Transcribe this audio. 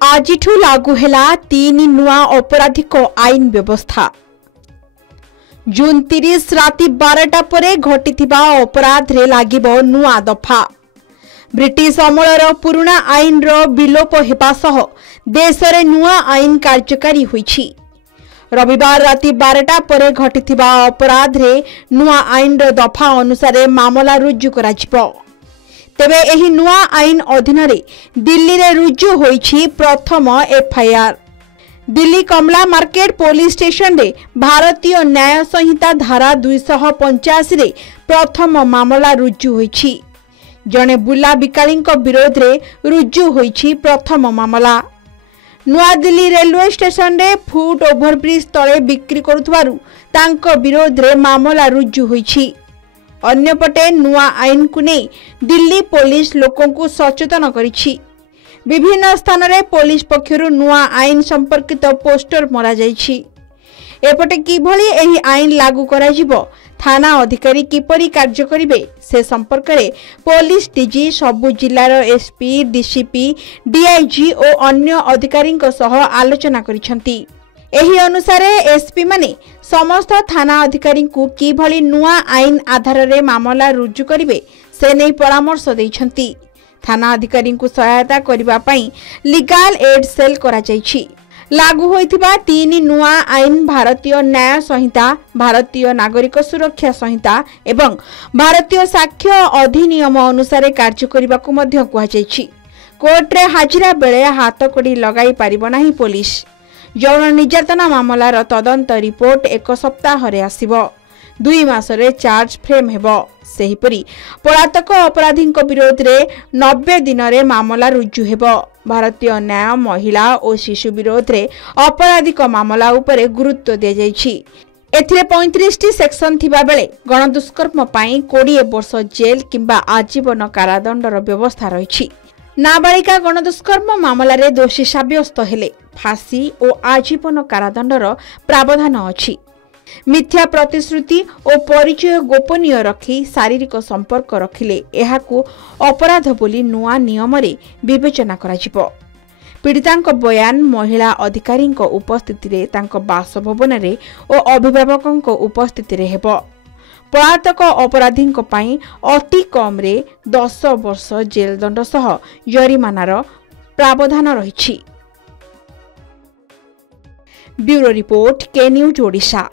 आजिठु लागू हेला 3 नुआ अपराधिक आईन व्यवस्था। जून 30 राति 12टा परे घटिथिबा अपराध रे लागिबो नुआ दफा। ब्रिटिश अमलर पुराना आईन रो विलोप हेबा सह देश रे नुआ आईन कार्यकारी होईछि। रविवार राति 12टा परे घटिथिबा अपराध रे नुआ आईन रो दफा अनुसार मामला रुजु कराजिबो। तेबे एही नुआ आईन अधीन रे दिल्ली रे रुजु होईछि प्रथम एफआईआर। दिल्ली कमला मार्केट पुलिस स्टेशन रे भारतीय न्याय संहिता धारा 285 रे प्रथम मामला रुजु होईछि। जणे बुला बिकालींक विरोध रे रुजु होईछि प्रथम मामला। नुआ दिल्ली रेलवे स्टेशन रे फुट ओभरब्रिज तले बिक्री करुथबारु तांक विरोध रे मामला रुजु होईछि। अन्यपटे नुआ आईन को नहीं दिल्ली पुलिस लोकों को सचेतन करिछि। विभिन्न स्थान रे पुलिस पक्षरु नुआ आईन संपर्कित पोस्टर मरा जाइछि। एपटे किभली एही आईन लागू कराजिबो, थाना अधिकारी किपरि कार्य करिवे से संपर्क रे पुलिस डीजी सबु जिल्लार एसपी, डीसीपी, डीआईजी और अन्य अधिकारींक सह आलोचना करिसंती। एही अनुसार एसपी माने समस्त थाना अधिकारी को किभली नुआ आईन आधार रे मामला रुजु करिवे से नै परामर्श दैछंती। थाना अधिकारी को सहायता करिबा पई लीगल एड सेल करा जाइछि। लागू होइथिबा 3 नुआ आईन भारतीय न्याय संहिता, भारतीय नागरिक सुरक्षा संहिता एवं भारतीय साक्ष्य अधिनियम अनुसार कार्य करिबा को मध्य कुहा जाइछि। कोर्ट रे हाजिरा बेले हाथकड़ी लगाई पारिबो नाही पुलिस। यौन निर्यातना मामलार तदंत रिपोर्ट 1 सप्ताह रे आसिबो। 2 मास रे चार्ज फ्रेम हेबो। सेहिपरि पलातक अपराधी विरोध रे 90 दिन रे मामला रुजु हेबो। भारतीय न्याय, महिला और शिशु विरोध रे अपराधिक मामला उपरे गुरुत्व दिया जाइछि। एथिरे 35 टी सेक्शन थिबा बेले गणदुष्कर्म पई 20 वर्ष जेल किंबा आजीवन कारादंडर व्यवस्था रहिछि। नाबालिका गणदुष्कर्म मामला रे दोषी साब्यस्त हेले फांसी और आजीवन कारादंडर प्रावधान अछि। मिथ्या प्रतिश्रुति और परिचय गोपनीय रखी शारीरिक संपर्क रखिले एहाकू अपराध बोली नुआ नियम रे विवेचना कराजिबो। पीड़ितांक बयान महिला अधिकारी उपस्थिति रे तांक बासभवन रे और अभिभावकंक उपस्थिति रे हेबो। पलातक अपराधी अति कम रे 10 वर्ष जेल दंड सह जरिमानार प्रावधान रहिछि। ब्यूरो रिपोर्ट, के न्यूज ओडिशा।